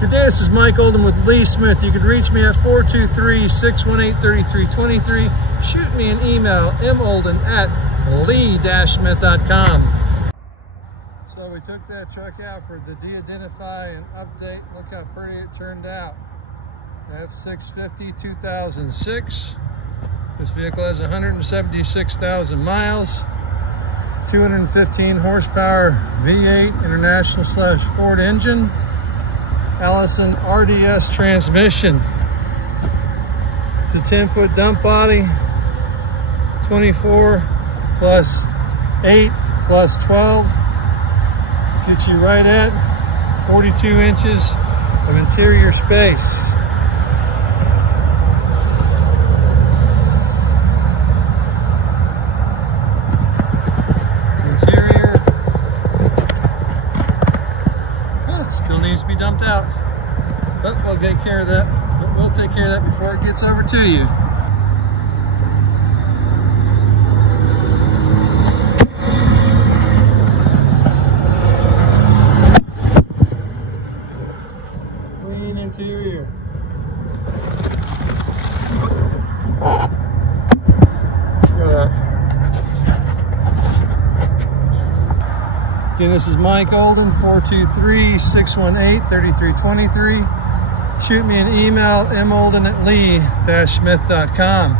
Good day, this is Mike Olden with Lee Smith. You can reach me at 423-618-3323. Shoot me an email, molden@lee-smith.com. So we took that truck out for the de-identify and update. Look how pretty it turned out. F650 2006. This vehicle has 176,000 miles. 215 horsepower V8 International/Ford engine. Allison RDS transmission. It's a 10-foot dump body. 24 plus 8 plus 12 gets you right at 42 inches of interior space. Still needs to be dumped out, but we'll take care of that. We'll take care of that before it gets over to you. Clean interior. Look at that. Again, this is Mike Olden, 423-618-3323. Shoot me an email, molden@lee-smith.com.